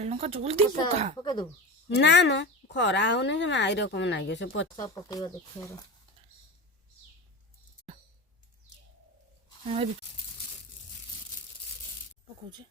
ଲଙ୍କା ଜଲ୍ଦି ପକା। ପକେଇ ଦବୁ ନା ମ ଖରା ହଉନି ସେ ମାଇ ରକମ ନାଗିବ ସେ ସବୁ ପକେଇବ ଦେଖିବାର ହଁ ଏବେ ପକଉଛି।